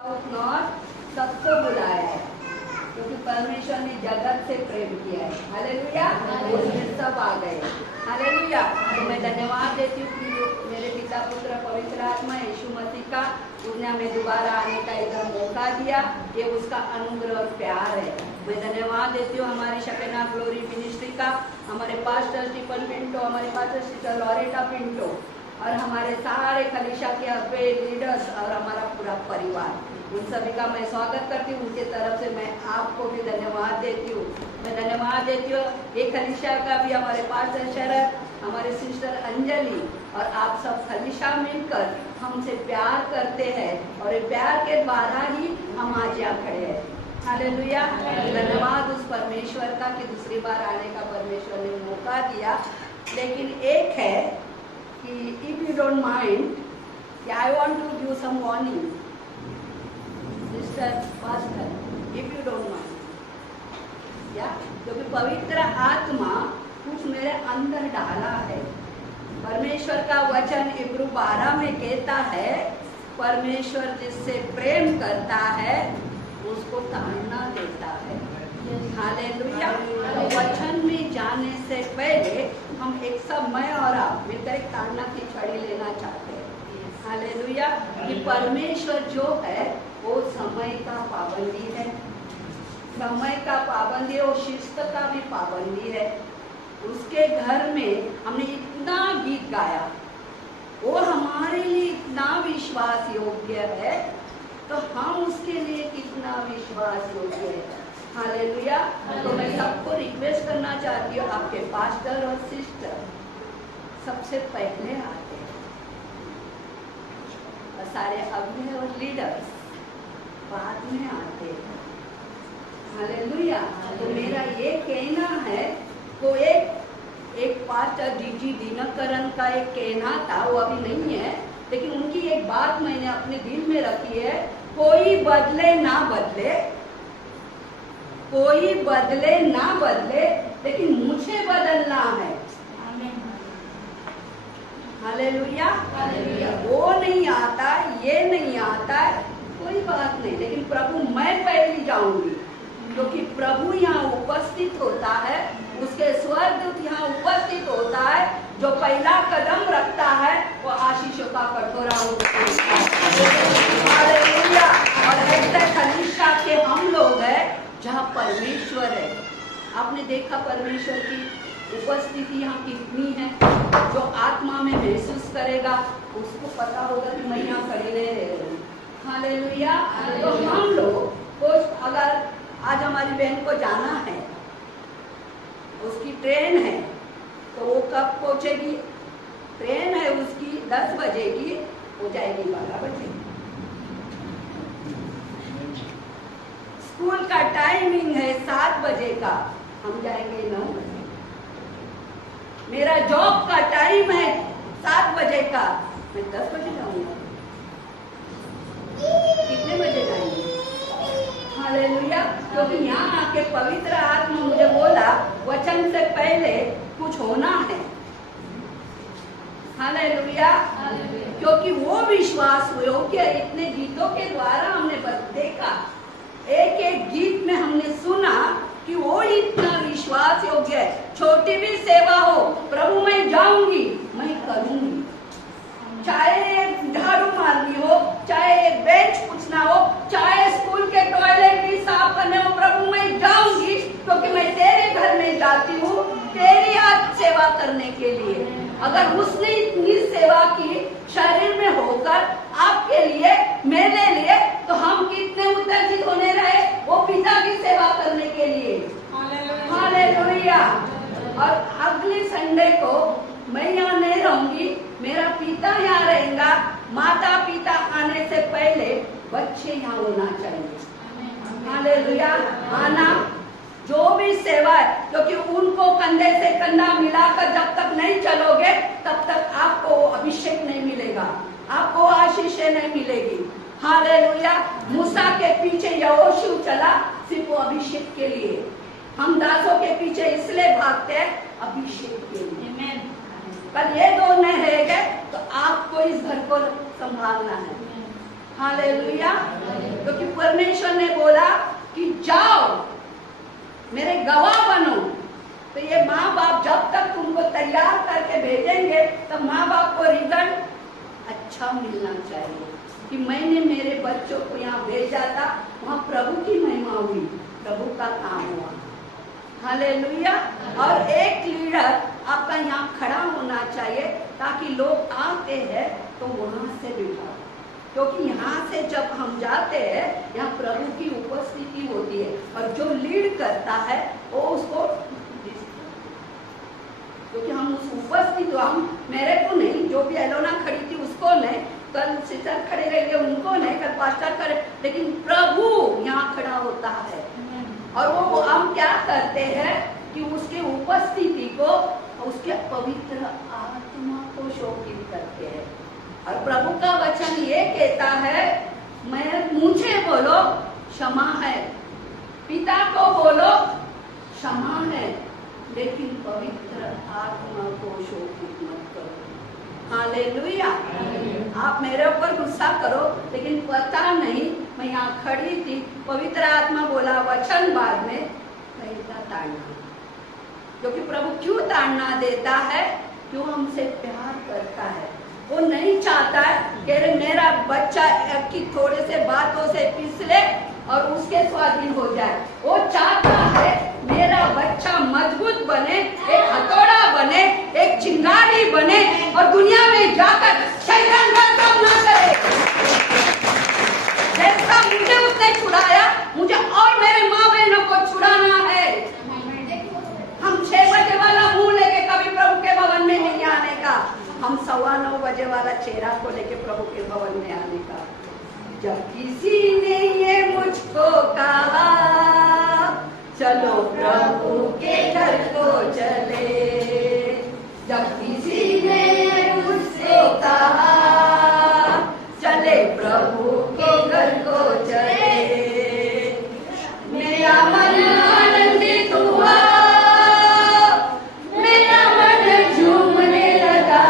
और सबको बुलाया है क्योंकि परमेश्वर ने जगत से प्रेम किया है। हालेलुया, उसमें सब आ गए। हालेलुया। तो मैं धन्यवाद देती हूँ कि मेरे पिता पुत्र पवित्र आत्मा यीशु मसीह का, उसने हमें दोबारा आने का इधर मौका दिया। ये उसका अनुग्रह और प्यार है। मैं धन्यवाद देती हूँ हमारे शकेना ग्लोरी मिनिस्ट्री का, हमारे पास्टर स्टीफन पिंटो, हमारे पास्टर सिस्टर लॉरेटा पिंटो और हमारे सारे कलीसिया के अब्बे लीडर्स और हमारा पूरा परिवार, उन सभी का मैं स्वागत करती हूँ। उनके तरफ से मैं आपको भी धन्यवाद देती हूँ। मैं धन्यवाद देती हूँ एक कलीसिया का भी, हमारे पास्टर शरद, हमारे सिस्टर अंजलि और आप सब कलीसिया मिलकर हमसे प्यार करते हैं और ये प्यार के द्वारा ही हम आज यहाँ खड़े हैं। हालेलुया। धन्यवाद उस परमेश्वर का कि दूसरी बार आने का परमेश्वर ने मौका दिया। लेकिन एक है कि if you don't mind, I want to give some warning, Mr. Pastor, if you don't mind, क्योंकि पवित्र आत्मा कुछ मेरे अंदर डाला है। परमेश्वर का वचन इब्रू 12 में कहता है, परमेश्वर जिससे प्रेम करता है उसको ताड़ना देता है। हालेलुया। वचन में जाने से पहले हम एक समय और आप मिलकर एक ताड़ना की छड़ी लेना चाहते हैं। हालेलुया। कि परमेश्वर जो है वो समय का पाबंदी है, समय का पाबंदी है, वो शिस्त का भी पाबंदी है। उसके घर में हमने इतना गीत गाया, वो हमारे लिए इतना विश्वास योग्य है, तो हम उसके लिए कितना विश्वास योग्य है। हालेलुया। तो मैं सबको रिक्वेस्ट करना चाहती हूँ, आपके पास्टर और सिस्टर सबसे पहले आते हैं और सारे अगुवे और लीडर्स बाद में आते हैं। हालेलुया। तो मेरा ये कहना है, तो एक पास्टर डीजी दिनकरन का एक कहना था, वो अभी नहीं है, लेकिन उनकी एक बात मैंने अपने दिल में रखी है, कोई बदले ना बदले, कोई बदले ना बदले, लेकिन मुझे बदलना है। हालेलुया। वो नहीं आता, ये नहीं आता, कोई बात नहीं, लेकिन प्रभु मैं पहले जाऊंगी, क्योंकि प्रभु यहाँ उपस्थित होता है, उसके स्वर्गदूत यहाँ उपस्थित होता है। जो पहला कदम रखता है वो आशीषों का कटोरा उठाता है। हालेलुया। और ऐसे कलीसिया के हम लोग हैं जहाँ परमेश्वर है। आपने देखा परमेश्वर की उपस्थिति यहाँ कितनी है। जो आत्मा में महसूस करेगा उसको पता होगा कि मैं यहाँ खड़ी नहीं रह रही। हालेलुया। तो हम लोग को अगर आज हमारी बहन को जाना है, उसकी ट्रेन है, तो वो कब पहुंचेगी? ट्रेन है उसकी 10 बजे की, हो जाएगी 12 बजे। स्कूल का टाइमिंग है 7 बजे का, हम जाएंगे 9 बजे। मेरा जॉब का टाइम है 7 बजे का, मैं 10 बजे जाऊंगा। कितने बजे जाएंगे? हालेलुया। क्योंकि यहाँ आके पवित्र आत्मा मुझे बोला वचन से पहले कुछ होना है। हालेलुया। क्योंकि वो विश्वास योग्य, इतने गीतों के द्वारा हमने देखा, एक एक गीत में हमने सुना कि वो इतना विश्वास योग्य है। छोटी भी सेवा हो, प्रभु मैं जाऊंगी, मैं करूंगी। चाहे झाड़ू मारनी हो, चाहे बेंच पूछना हो, चाहे स्कूल के टॉयलेट भी साफ करने हो, प्रभु मैं जाऊंगी, क्योंकि मैं तेरे घर में जाती हूँ तेरी आज सेवा करने के लिए। अगर उसने इतनी सेवा की शरीर में होकर आपके लिए, मेरे लिए, तो हम कितने उत्तेजित होने रहे वो पिता की सेवा करने के लिए। हालेलुया। और अगली संडे को मैं यहाँ नहीं रहूंगी, मेरा पिता यहाँ रहेगा। माता पिता आने से पहले बच्चे यहाँ होना चाहिए। हालेलुया। आना जो भी सेवा है, क्योंकि उनको कंधे से कंधा मिलाकर जब तक नहीं चलोगे तब तक आपको अभिषेक नहीं मिलेगा, आपको आशीष नहीं मिलेगी। हालेलुया। मूसा के पीछे यहोशू चला सिर्फ वो अभिषेक के लिए। हम दासों के पीछे इसलिए भागते हैं अभिषेक के लिए। कल ये दो नहीं रहेंगे तो आपको इस घर को संभालना है। हालेलुया। क्योंकि परमेश्वर ने बोला कि जाओ मेरे गवाह बनो। तो ये माँ बाप जब तक तुमको तैयार करके भेजेंगे तब माँ बाप को रिजल्ट अच्छा मिलना चाहिए कि मैंने मेरे बच्चों को यहाँ भेजा था, वहाँ प्रभु की महिमा हुई, प्रभु का काम हुआ। हालेलुया। और एक लीडर आपका यहाँ खड़ा होना चाहिए ताकि लोग आते हैं तो वहां से बिठा, क्योंकि यहाँ से जब हम जाते हैं यहाँ प्रभु की उपस्थिति होती है और जो लीड करता है वो उसको, क्योंकि हम उस उपस्थिति, हम मेरे को नहीं, जो भी एलोना खड़ी थी उसको नहीं, कल सिस्टर खड़े रहेंगे उनको नहीं, कल पास्टर खड़े, लेकिन प्रभु यहाँ खड़ा होता है। और वो हम क्या करते हैं कि उसके उपस्थिति को, उसके पवित्र आत्मा को शोकित करते हैं। और प्रभु का वचन ये कहता है, मैं मुझे बोलो क्षमा है, पिता को बोलो क्षमा है, लेकिन पवित्र आत्मा को शोकित मत करो। हालेलुया। आप मेरे ऊपर गुस्सा करो, लेकिन पता नहीं मैं यहाँ खड़ी थी, पवित्र आत्मा बोला वचन बाद में कैसा ताड़ना, क्योंकि प्रभु क्यों ताड़ना देता है? क्यों हमसे प्यार करता है। वो नहीं चाहता है कि मेरा बच्चा की थोड़े से बातों से पिसले और उसके स्वाधीन हो जाए। वो चाहता है मेरा बच्चा मजबूत बने, एक हथौड़ा बने, एक चिंगारी बने और दुनिया में जाकर शैतान का काम ना करे। जैसा मुझे उसने छुड़ाया, मुझे और मेरे माँ बहनों को छुड़ाना है। हम 6 बजे वाला मुंह लेके कभी प्रभु के भवन में नहीं आने का, हम 9:15 बजे वाला चेहरा को लेके प्रभु के भवन में आने का। जब किसी ने ये मुझको कहा चलो प्रभु के घर को चले, जब किसी ने मुझसे कहा चले प्रभु के घर को चले, मेरा मन आनंदित हुआ, मेरा मन झूमने लगा,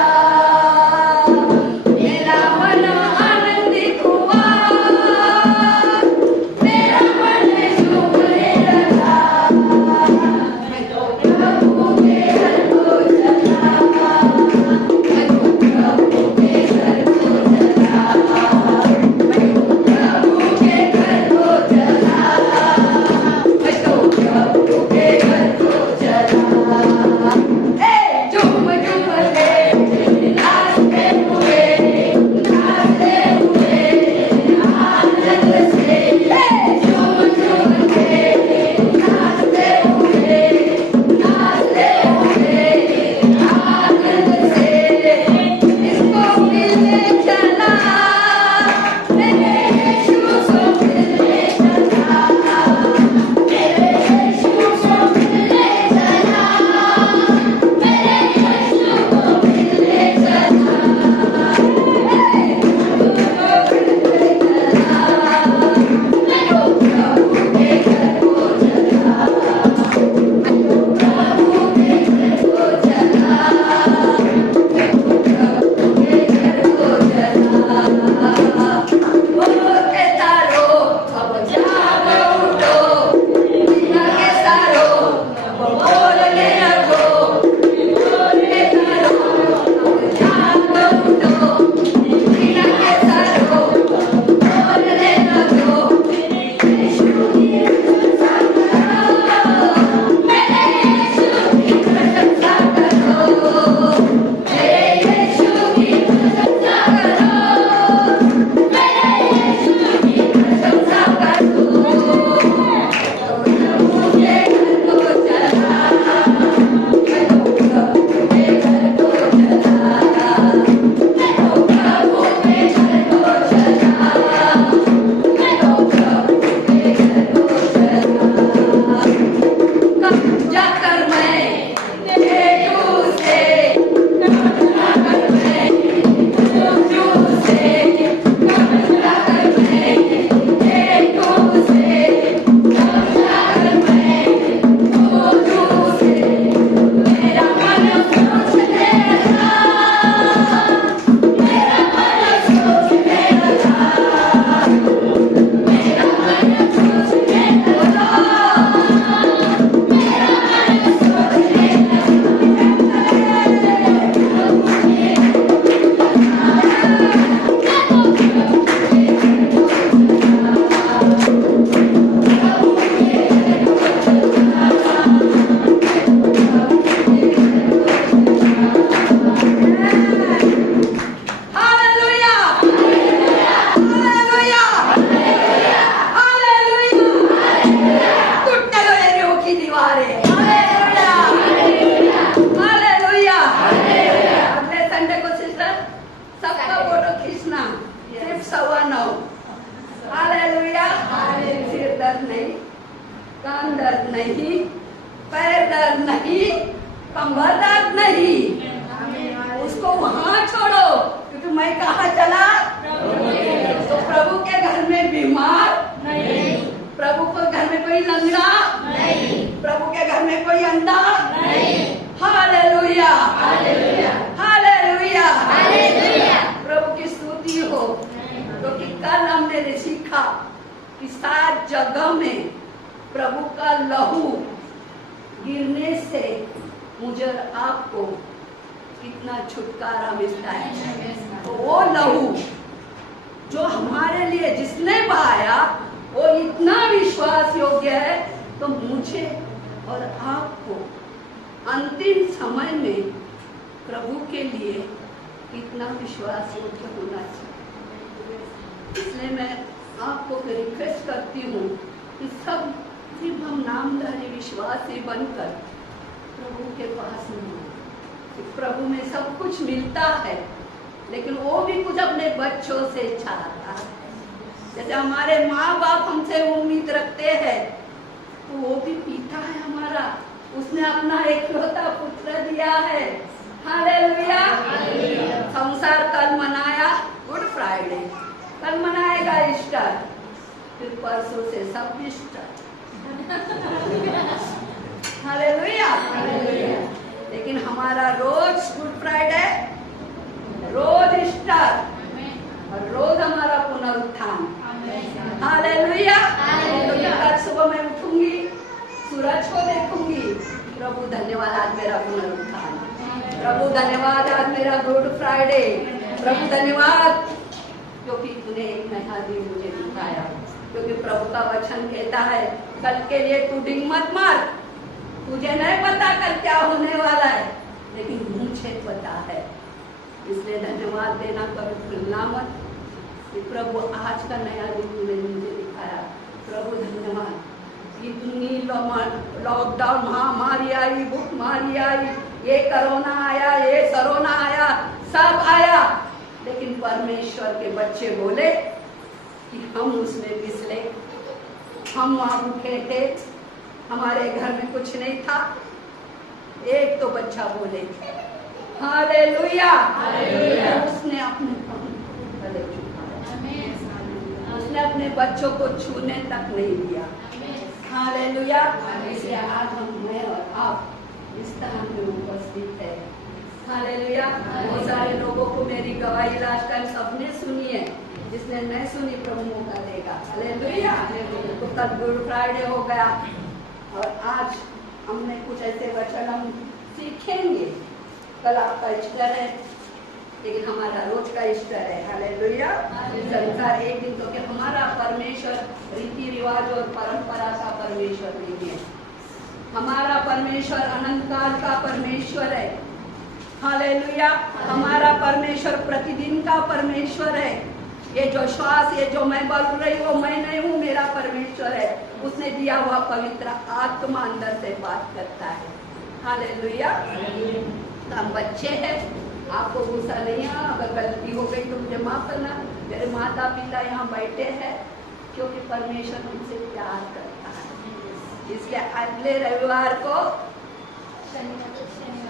मेरा मन आनंदित हुआ, मेरा मन झूमने लगा। मैं तो प्रभु के घर नहीं, पैर दर्द नहीं, कमर दर्द नहीं, उसको वहां छोड़ो, क्योंकि मैं कहाँ चला? तो प्रभु के घर में बीमार नहीं, प्रभु के घर में कोई लंगड़ा नहीं, प्रभु के घर में कोई अंधा नहीं। Hallelujah, hallelujah, hallelujah, hallelujah. प्रभु की स्तुति हो। क्योंकि कल हमने सीखा कि 7 जगह में प्रभु का लहू गिरने से मुझे और आपको कितना छुटकारा मिलता है। तो वो लहू जो हमारे लिए जिसने बहाया वो इतना विश्वास योग्य है, तो मुझे और आपको अंतिम समय में प्रभु के लिए कितना विश्वास योग्य होना चाहिए। इसलिए मैं आपको रिक्वेस्ट करती हूँ कि सब सिर्फ हम नामधारी विश्वासी बनकर प्रभु के पास नहीं, प्रभु में सब कुछ मिलता है, लेकिन वो भी कुछ अपने बच्चों से चाहता है। जैसे हमारे माँ बाप हमसे उम्मीद रखते हैं, तो वो भी पिता है हमारा, उसने अपना एकलौता पुत्र दिया है। हालेलुया। संसार कल मनाया गुड फ्राइडे, कल मनाएगा ईस्टर, फिर परसों से सब ईस्टर। हालेलुया। लेकिन हमारा रोज गुड फ्राइडे, रोज ईस्टर और रोज हमारा पुनरुत्थान। हालेलुया। कल सुबह मैं उठूंगी, सूरज को देखूंगी, प्रभु धन्यवाद आज मेरा पुनरुत्थान, प्रभु धन्यवाद आज मेरा गुड फ्राइडे, प्रभु धन्यवाद क्योंकि तूने एक नया दिन मुझे दिखाया। क्योंकि प्रभु का वचन कहता है कल के लिए तू डिंग मत मार, तुझे नहीं पता कल क्या होने वाला है, लेकिन मुझे पता है। इसलिए धन्यवाद देना कभी भूलना मत कि प्रभु आज का नया दिन तूने मुझे दिखाया। प्रभु धन्यवाद। इतनी लॉकडाउन महामारी आई, भूखमारी आई, ये कोरोना आया, ये सरोना आया, सब आया, लेकिन परमेश्वर के बच्चे बोले कि हम उसमें फिसले, हम वहां भूखे थे, हमारे घर में कुछ नहीं था। एक तो बच्चा बोले हालेलुया, उसने अपने गले झुकाया, उसने अपने बच्चों को छूने तक नहीं दिया। हालेलुया। इसलिए आज हम, मैं और आप इस स्थान में उपस्थित है। हालेलुया। बहुत सारे लोगों को मेरी गवाही लास्ट टाइम सबने सुनी है, जिसने नहीं सुनी प्रभु मौका देगा। हालेलुया। तो कल गुड फ्राइडे हो गया और आज हमने कुछ ऐसे वचन हम सीखेंगे। कल आपका ईस्टर है, लेकिन हमारा रोज का ईस्टर है। हालेलुया। संसार एक दिन, तो कि हमारा परमेश्वर रीति रिवाज और परंपरा का परमेश्वर नहीं है, हमारा परमेश्वर अनंत काल का परमेश्वर है। हालेलुया। हमारा परमेश्वर प्रतिदिन का परमेश्वर है। ये जो श्वास, ये जो मैं बोल रही हूँ, मैं नहीं हूँ, मेरा परमेश्वर है। उसने दिया हुआ पवित्र आत्मा अंदर से बात करता है। हालेलुया। हम बच्चे हैं, आपको गुस्सा नहीं है, अगर गलती हो गई तो मुझे माफ करना। मेरे माता पिता यहाँ बैठे हैं क्योंकि परमेश्वर हमसे प्यार करता है। इसलिए अगले रविवार को,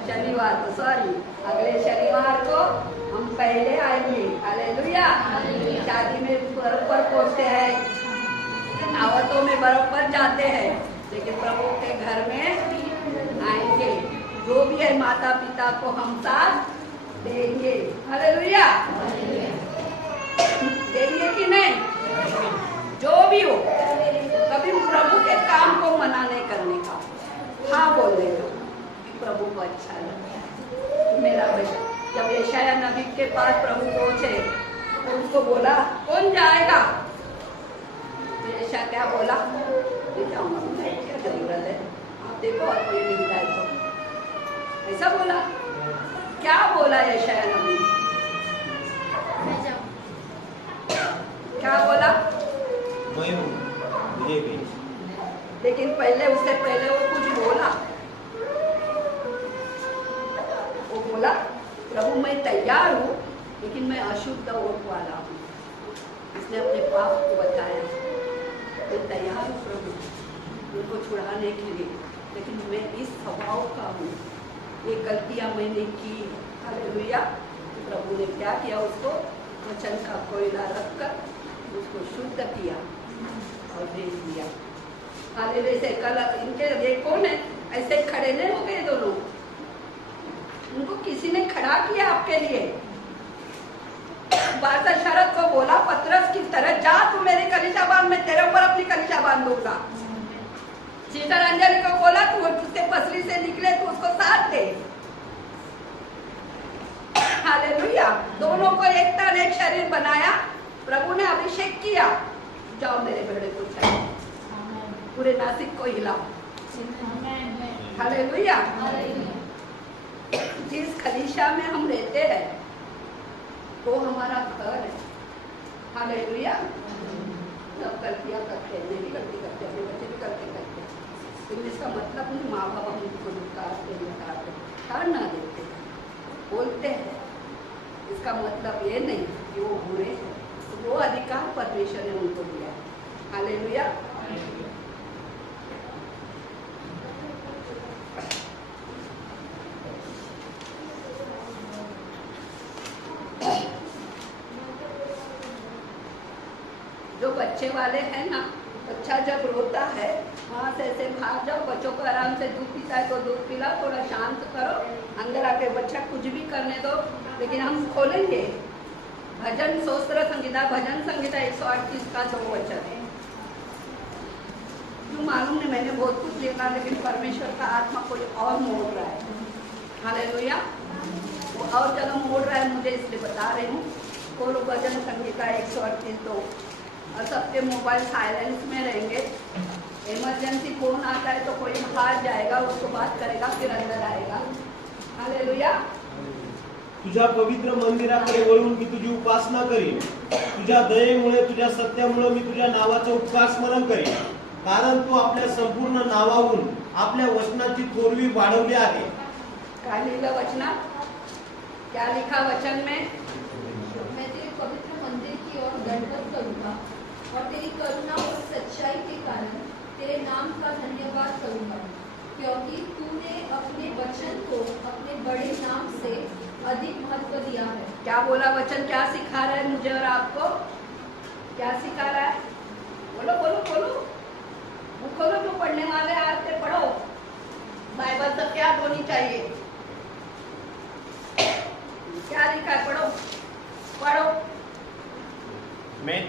शनिवार को, सॉरी, अगले शनिवार को हम पहले आएंगे। हालेलुया। शादी में बराबर पहुंचते हैं, दावतों में बराबर जाते हैं, लेकिन प्रभु के घर में आएंगे। जो भी है माता पिता को हम साथ देंगे। हालेलुया। देंगे कि नहीं? जो भी हो, कभी प्रभु के काम को मना नहीं करने का, हाँ बोलने का, प्रभु को अच्छा लगता है। मेरा बेटा जब यशाया नबी के पास प्रभु पहुंचे तो उसको बोला कौन जाएगा? तो यशाया क्या बोला? जाऊंगा, क्या जरूरत है, आप देखो और कोई मिलता है तो। ऐसा बोला? क्या बोला यशाया नबी? क्या बोला? लेकिन पहले, उससे पहले वो कुछ बोला। वो बोला प्रभु मैं तैयार हूँ, लेकिन मैं अशुद्ध ओट वाला हूँ। इसने अपने पाप को बताया, मैं तैयार हूँ प्रभु, उनको छुड़ाने के लिए, लेकिन मैं इस स्वभाव का हूँ, ये गलतियाँ मैंने की। हालेलुया। तो प्रभु ने क्या किया, उसको वचन का कोयला रखकर उसको शुद्ध किया और भेज दिया। हालेलुया। से कल इनके ये कौन है, ऐसे खड़े नहीं हो गए दोनों, उनको किसी ने खड़ा किया आपके लिए। बादशाह शरद को बोला पतरस की तरह, जा तू मेरी कलीसिया बांध, मैं तेरे ऊपर अपनी कलीसिया बांध दूंगा। सिस्टर अंजलि को बोला तू उसके पसली से निकले तो उसको साथ दे। हालेलुया। दोनों को एक तन एक शरीर बनाया, प्रभु ने अभिषेक किया, जाओ मेरे बेड़े को चलाओ, पूरे नासिक को हिलाओ। हालेलुया। जिस कलीसिया में हम रहते हैं वो हमारा घर है। हालेलुया। सब गलतियां करते हैं, मैं भी गलती करते हैं, बच्चे भी गलती करते हैं, लेकिन इसका मतलब नहीं माँ बाप हमको कार ना देते, बोलते हैं, इसका मतलब ये नहीं कि वो बुरे हैं, वो अधिकार परमेश्वर ने उनको दिया है। हालेलुया। जो बच्चे वाले हैं ना, बच्चा जब रोता है वहाँ से ऐसे भाग जाओ, बच्चों को आराम से दूध पीता है तो दूध पिलाओ, थोड़ा शांत करो, अंदर आके बच्चा कुछ भी करने दो। लेकिन हम खोलेंगे भजन स्तोत्र संगीता, भजन संगीता 138 का 2 वचन है। जो मालूम नहीं, मैंने बहुत कुछ लिखा, लेकिन परमेश्वर का आत्मा कोई और मोड़ रहा है। हालेलुया। वो और जगह मोड़ रहा है, मुझे इसलिए बता रही हूँ। खोलो भजन संगीता 138 2, और सबके मोबाइल साइलेंस में रहेंगे। इमरजेंसी फोन आता है तो कोई बाहर जाएगा, उसको बात करेगा, फिर अंदर आएगा। हालेलुया। तुझ्या पवित्र मंदिराकडे वळून मी तुझी उपासना करीन, तुझ्या दयेमुळे, तुझ्या सत्यामुळे मी तुझ्या नावाचं उपकार स्मरण करीन, कारण तू आपल्या संपूर्ण नावाहून आपल्या वचनाची थोरवी वाढवली आहे। काय लिहिलं वचनात? क्या लिखा वचन में? मैं तेरे पवित्र मंदिर की ओर दंडवत करूंगा और तेरी करुणा और सच्चाई के कारण तेरे नाम का धन्यवाद करूंगा, क्योंकि तूने अपने वचन को अपने बड़े नाम से अधिक महत्व दिया है। क्या बोला वचन? क्या सिखा रहा है मुझे और आपको? क्या सिखा रहा है? बोलो बोलो बोलो, वो खोलो, जो पढ़ने वाले आते पढ़ो। बाइबल तो क्या होनी चाहिए? क्या लिखा है? पढ़ो पढ़ो। मैं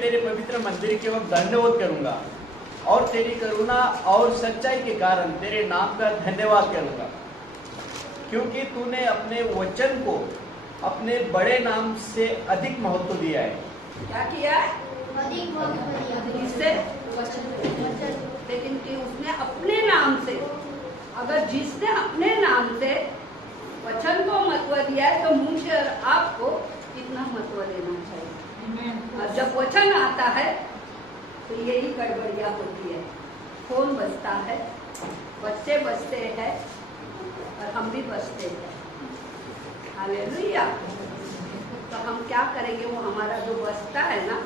तेरे पवित्र मंदिर की ओर दंडवत करूंगा और तेरी करुणा और सच्चाई के कारण तेरे नाम का धन्यवाद करूंगा, क्योंकि तूने अपने वचन को अपने बड़े नाम से अधिक महत्व दिया है। क्या किया है? अधिक महत्व दिया है। इससे वचन। लेकिन कि उसने अपने नाम से, अगर जिसने अपने नाम से वचन को महत्व दिया है तो मुझे और आपको कितना महत्व देना चाहिए। और जब वचन आता है तो यही गड़बड़ियाँ होती है। फोन बजता है, बच्चे बजते हैं और हम भी बजते हैं। हालेलुया। तो हम क्या करेंगे? वो हमारा जो बजता है ना,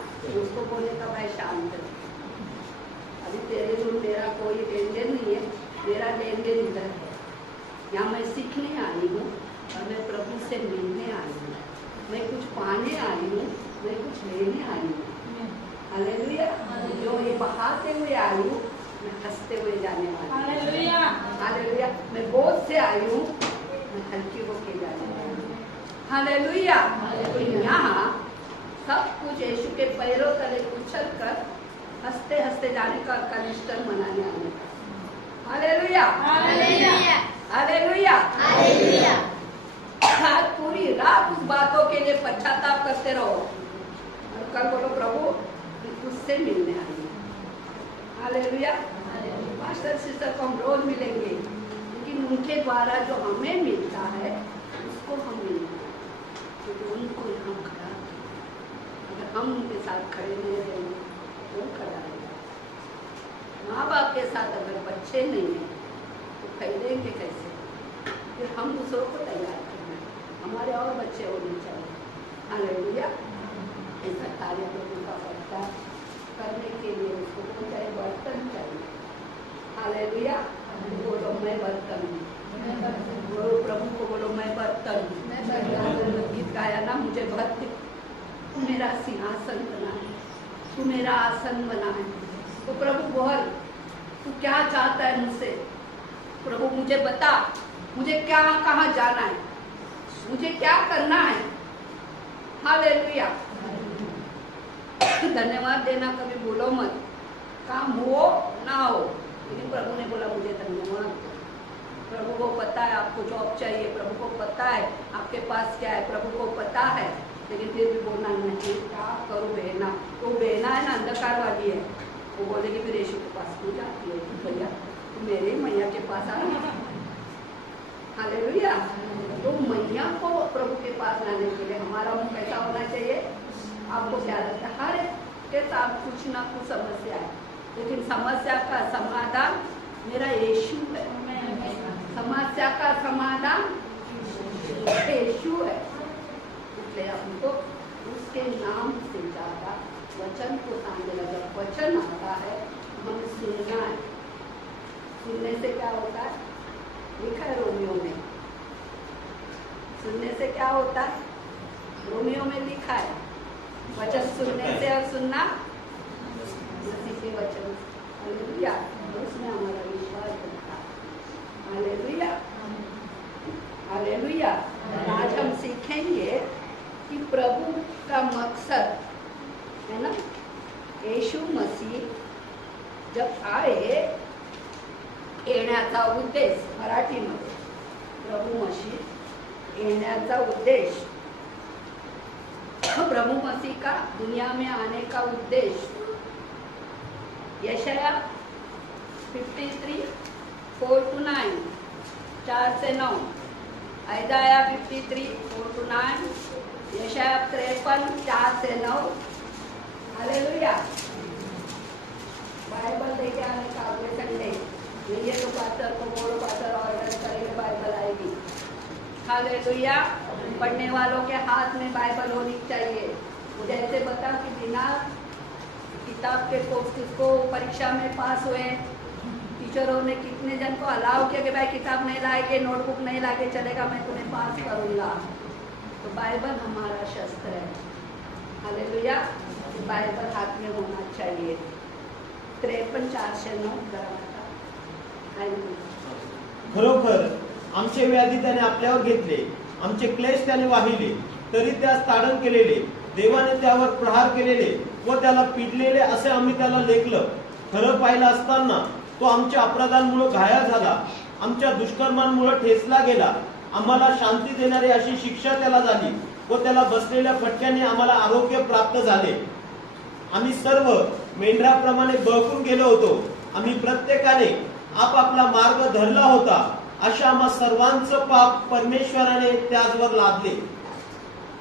उसको बोले तो भाई शांत है, अभी तेरे रूम मेरा कोई लेन देन नहीं है, मेरा लेन देन इधर है। यहाँ मैं सीखने आई हूँ और मैं प्रभु से मिलने आई हूँ, मैं कुछ पाने आई हूँ, मैं कुछ लेने आई हूँ। हालेलुया। जो ये बहाते हुए आई हूँ, मैं हंसते हुए जाने वाली हूँ। हालेलुया। हालेलुया। मैं बोझ से आई हूँ, मैं हल्की होके जाने वाली हूँ। हालेलुया। तो यहाँ सब कुछ यीशु के पैरों तले उछल कर हंसते हंसते जाने का, कनिष्ठन मनाने आने का। हालेलुया। हालेलुया। हालेलुया। हालेलुया। आज पूरी रात उस बातों के लिए पश्चाताप करते रहो और कल बोलो प्रभु तुझसे मिलने आई हूँ। हालेलुया। मास्टर सिस्टर को हम रोज मिलेंगे, लेकिन उनके द्वारा जो हमें मिलता है उसको हम मिलना, क्योंकि उनको हम खड़ा, अगर हम उनके साथ खड़े नहीं रहेंगे वो खड़ा रहेगा। माँ बाप के साथ अगर बच्चे नहीं हैं तो खरीदेंगे कैसे? फिर हम दूसरों को तैयार करना, हमारे और बच्चे होने चाहिए। हालेलुया। ऐसा कार्य प्रभु का करता है। के लिए उसको कौन चाहिए? बर्तन चाहिए। हालेलुया। बोलो मैं बर्तन हूँ। बोलो प्रभु को, बोलो मैं बर्तन हूँ। मैं बर्तन हूँ। गीत गाया ना, मुझे भक्त तू मेरा सिंहासन बना है, तू मेरा आसन बना है। तो प्रभु बोल, तू क्या चाहता है मुझसे? प्रभु मुझे बता, मुझे क्या कहाँ जाना है, मुझे क्या करना है। हालेलुया। धन्यवाद देना कभी भूलो मत, काम हो ना हो, लेकिन प्रभु ने बोला मुझे धन्यवाद दो। प्रभु को पता है आपको जॉब चाहिए, प्रभु को पता है आपके पास क्या है, प्रभु को पता है, लेकिन फिर भी बोलना नहीं, क्या करूँ बहना। तो बहना है ना अंधकार वाली है, वो बोलेगी फिर यीशु के पास क्यों जाती है? भैया मेरे मैया के पास आना। हालेलुया। तो मैया को प्रभु के पास लाने के लिए हमारा मुंह कैसा होना चाहिए? आपको क्या लगता है? हर एक के साथ कुछ ना कुछ समस्या है, लेकिन समस्या का समाधान मेरा यीशु है। समस्या का समाधान यीशु है। इसलिए हमको उसके नाम से ज्यादा वचन को सामने लगा। वचन आता है हमें सुनना है। सुनने से क्या होता है? लिखा है रोमियो में। सुनने से क्या होता है? रोमियो में लिखा है वचन सुनने से, और सुनना मसीह के वचन। हालेलुया। उसमें हमारा विश्वास बनता है। हालेलुया। हालेलुया। आज हम सीखेंगे कि प्रभु का मकसद है ना, यीशु मसीह जब आए येण्याचा उद्देश, मराठीमध्ये प्रभु मसीह येण्याचा उद्देश, प्रभु मसीह का दुनिया में आने का उद्देश्य यशाया 53:4-9, 4-9, आयदाया 53:4-9, यशाया 53, 4-9। हालेलुया। बाइबल लेके आने का अगले संडे ये तो पास्टर को बोलो, पास्टर ऑर्डर करेंगे, बाइबल आएगी। हालेलुया। पढ़ने वालों के हाथ में बाइबल होनी चाहिए। मुझे ऐसे बता कि बिना किताब के कोर्स किसको परीक्षा में पास हुए? टीचरों ने कितने जन को अलाउ किया कि भाई किताब नहीं लाएंगे, नोटबुक नहीं लाके चलेगा, मैं तुम्हें पास करूंगा। तो बाइबल हमारा शस्त्र है। हालेलुया। बाइबल हाथ में होना चाहिए। 53:4-9 खरोखर आमचे व्याधी त्याने आपल्यावर घेतले, आमचे क्लेश त्याने वाहिले, तरी त्यास ताडण केलेले, देवाने त्यावर प्रहार केलेले व त्याला पिडलेले असे आम्ही त्याला लेखलं। खरं पाहिलं असताना तो आमच्या अपराधांमुळे घायल झाला, आमच्या दुष्कर्मांमुळे ठेचला गेला। आम्हाला शांती देणारी अशी शिक्षा त्याला झाली व त्याला बसलेल्या फटक्याने आम्हाला आरोग्य प्राप्त झाले। आम्ही सर्व मेंढराप्रमाणे बळकून गेलो होतो, आम्ही प्रत्येकाने आपापला मार्ग धरला होता, अशा आम्हा सर्वांचं पाप परमेश्वराने त्याचवर लादले।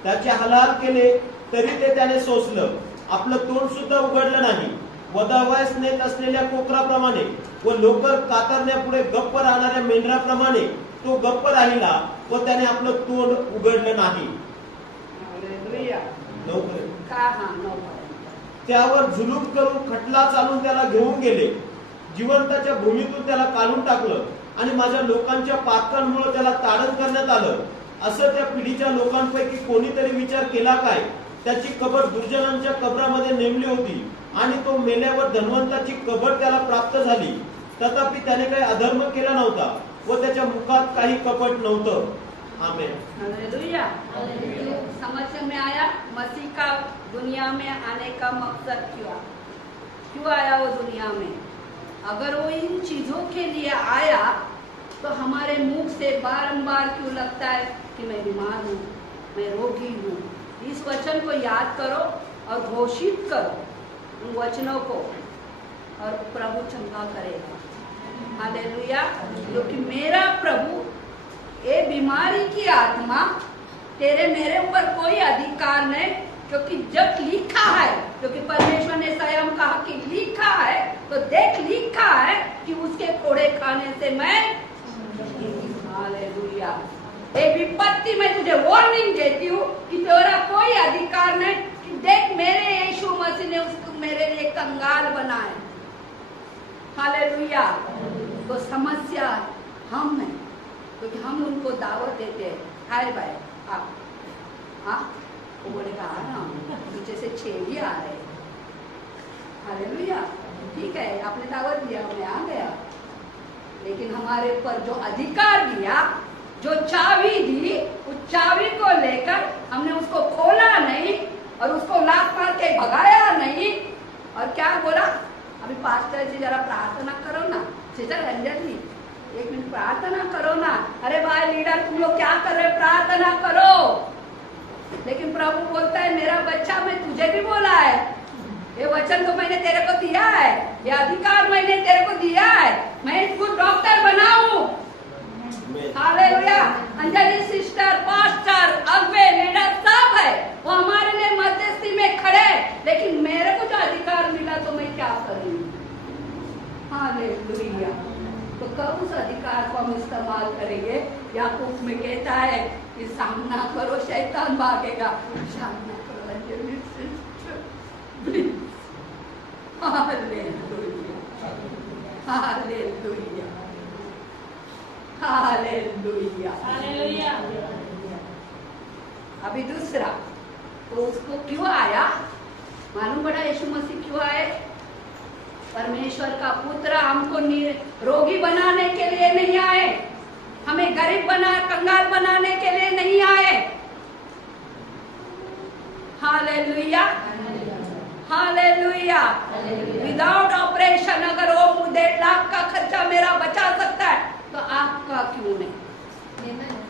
त्याचे हलाल केले तरी ते त्याने सोसलं, आपलं तोंड सुद्धा उघडलं नाही। वधावयास नेत असलेल्या कोकराप्रमाणे व लोकर कातरण्यापुढे गप्प राहणाऱ्या मेंढराप्रमाणे तो गप्प राहिला व त्याने आपलं तोंड उघडलं नाही। हालेलुया। नोकर त्यावर जुलूम करून खटला चालून त्याला घेऊन गेले, जिवंताच्या भूमीतून त्याला काढून टाकलं आणि माझ्या लोकांच्या पातकांमुळे त्याला ताडण करण्यात आलं। असं त्या पिढीच्या लोकांपैकी कोणीतरी विचार केला काय? त्याची कबर दुर्जनांच्या कबरामध्ये नेमली होती आणि तो मेल्यावर धनवंताची कबर त्याला प्राप्त झाली। तथापि त्याने काही अधर्म केला नव्हता व त्याच्या मुखात काही कपट नव्हतं। आमेन। हालेलुया। समझ में आया मसीह का दुनिया में आने का मकसद क्यों आया वो दुनिया में? अगर वो इन चीजों के लिए आया तो हमारे मुख से बारंबार क्यों लगता है कि मैं बीमार हूँ, मैं रोगी हूँ? इस वचन को याद करो और घोषित करो उन वचनों को, और प्रभु चंगा करेगा। हालेलुया। क्योंकि मेरा प्रभु, ये बीमारी की आत्मा तेरे मेरे ऊपर कोई अधिकार नहीं, क्योंकि जब लिखा है, क्योंकि परमेश्वर ने स्वयं कहा कि लिखा है, तो देख लिखा है कि उसके कोड़े खाने से मैं। हालेलुया। ये विपत्ति में तुझे वार्निंग देती हूँ कि तेरा कोई अधिकार नहीं कि देख मेरे यीशु मसीह ने उसको मेरे लिए कंगाल बनाए। हालेलुया। तो समस्या हम है, क्योंकि हम उनको दावत देते हैं, हाय भाई आप, हाँ वो बोलेगा आ रहा हूँ, पीछे से छेड़ी आ रहे। हालेलुया। ठीक है, आपने दावत दिया, मैं आ गया, लेकिन हमारे ऊपर जो अधिकार दिया, जो चाबी दी, उस चाबी को लेकर हमने उसको खोला नहीं और उसको लात मार के भगाया नहीं। और क्या बोला, अभी पास्टर जी जरा प्रार्थना करो ना, सिस्टर रंजन जी एक मिनट प्रार्थना करो ना। अरे भाई लीडर तुम लोग क्या कर रहे, प्रार्थना करो। लेकिन प्रभु बोलता है मेरा बच्चा मैं तुझे भी बोला है, ये वचन तो मैंने तेरे को दिया है, ये अधिकार मैंने तेरे को दिया है, मैं इसको डॉक्टर बनाऊं। हालेलुया। अंजलि सिस्टर, पास्टर, अगवे, लीडर सब है, वो हमारे लिए मध्यस्थी में खड़े, लेकिन मेरे को जो अधिकार मिला तो मैं क्या करूंगी। हालेलुया। तो कब उस अधिकार को हम इस्तेमाल करेंगे। याकूब में कहता है कि सामना करो शैतान भागेगा, सामना करो Anjali sister. Hallelujah, hallelujah, hallelujah, hallelujah. अभी दूसरा, तो उसको क्यों आया मालूम पड़ा, यीशु मसीह क्यों आए। परमेश्वर का पुत्र हमको रोगी बनाने के लिए नहीं आए, हमें गरीब बना कंगाल बनाने के लिए नहीं आए। Hallelujah, hallelujah. विदाउट ऑपरेशन अगर वो 1.5 लाख का खर्चा मेरा बचा सकता है तो आपका क्यों नहीं।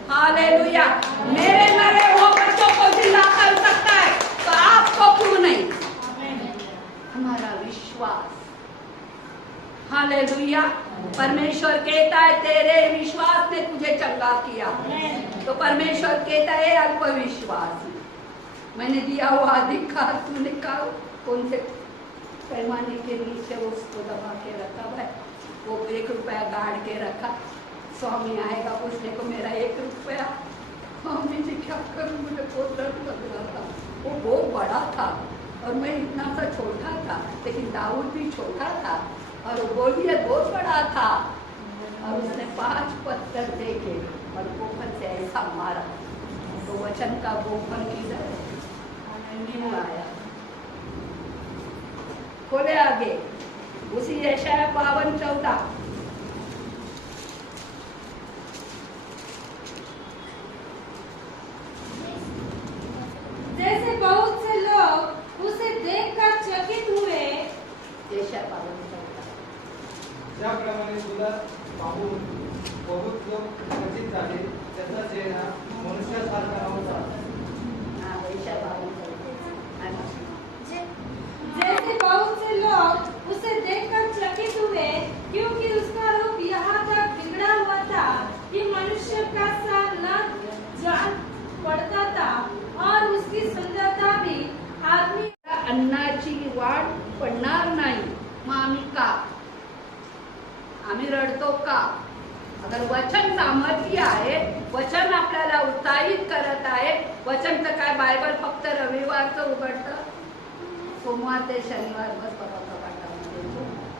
हालेलुया। मेरे मरे हुए बच्चों को जिंदा कर सकता है तो आपको क्यों नहीं। हमारा विश्वास, हालेलुया। परमेश्वर कहता है तेरे विश्वास ने तुझे चंगा किया, तो परमेश्वर कहता है अल्प विश्वास, मैंने दिया हुआ अधिकार तूने कौन से पैमाने के नीचे उसको दबा के रखा भाई, वो 1 रुपया गाड़ के रखा। स्वामी आएगा पूछने को मेरा 1 रुपया, स्वामी जी क्या करूं, मुझे बहुत दर्द लग रहा था, वो बहुत बड़ा था और मैं इतना सा छोटा था, लेकिन दाऊद भी छोटा था और वो बोलिए बहुत बड़ा था, और उसने 5 पत्थर देके और गोफन से ऐसा मारा, तो वचन का गोफन किधर है, नहीं आया। खोले आगे उसी यशाया 52:14, जैसे बहुत से लोग उसे देखकर चकित हुए, यशाया 52:14, ज्याप्रमाणे तुला पाहून बहुत लोक चकित झाले, त्याचा चेहरा मनुष्यासारखा नव्हता। यशाया 52:14। जैसे बहुत से लोग उसे देखकर चकित हुए, क्योंकि उसका रूप यहाँ तक बिगड़ा हुआ था कि मनुष्य का सा न जान पड़ता था, और उसकी सुंदरता भी आदमी अन्नाची वाढ पडणार नाही। मग आम्ही का, आम्ही रडतो का। अगर वचन सामर्थ्य आहे, वचन आपल्याला उत्साहित करत आहे, वचन तर काय बायबल फक्त रविवारचं उघडतं, सोमवार ते शनिवार बस बाबा कपाटामध्ये,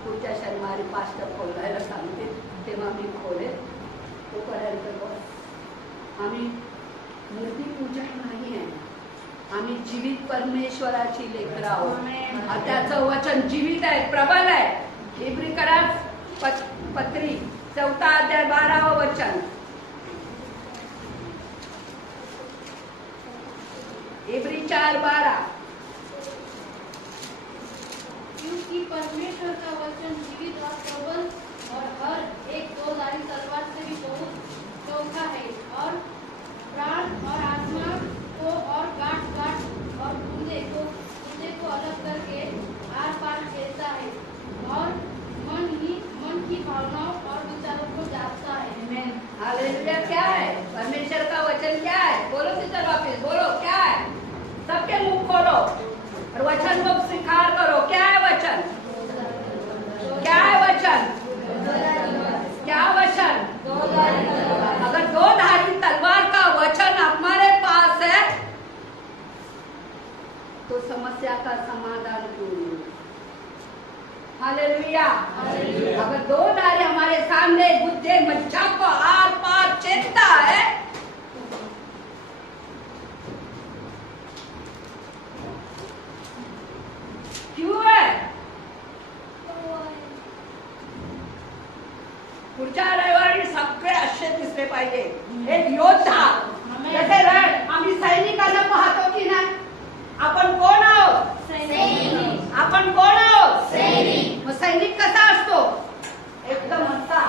पुढच्या शनिवारी पास्टर खोलायला सांगते तेव्हा मी खोले, तोपर्यंत बस आम्ही मूर्ती पूजा नाही आहे, आम्ही जीवित परमेश्वराची लेकरं आहोत। आणि त्याचं वचन जीवित आहे, प्रबल आहे। इब्रीकरा पत्री 4 अध्याय 12 वचन, इब्री 4:12, क्योंकि परमेश्वर का वचन जीवित और प्रबल और हर एक 2 धारी तलवार से भी बहुत चौखा है, और प्राण और आत्मा को और गांठ और गुर्दे को अलग करके आर पार खेलता है, और मन की भावनाओं और विचारों को जांचता है। हालेलुया। क्या है परमेश्वर का वचन, क्या है बोलो सिस्टर, वापिस बोलो क्या है, सबके मुंह खोलो और वचन को स्वीकार करो। क्या है वचन, क्या है वचन, क्या वचन। अगर 2 तलवार का वचन हमारे पास है तो समस्या का समाधान करूं। हालेलुया। अगर दो धारे हमारे सामने गुद्दे मज्जा को आर पार चेतता है, क्यों है? पुढच्या रविवारी सगळे असे दिसले पाहिजे, एक योद्धा। जसे आम्ही सैनिकांना पाहतो की नाही, आपण कोण आहोत? सैनिक। आपण कोण आहोत? सैनिक। मग सैनिक कसा असतो? एकदम असा,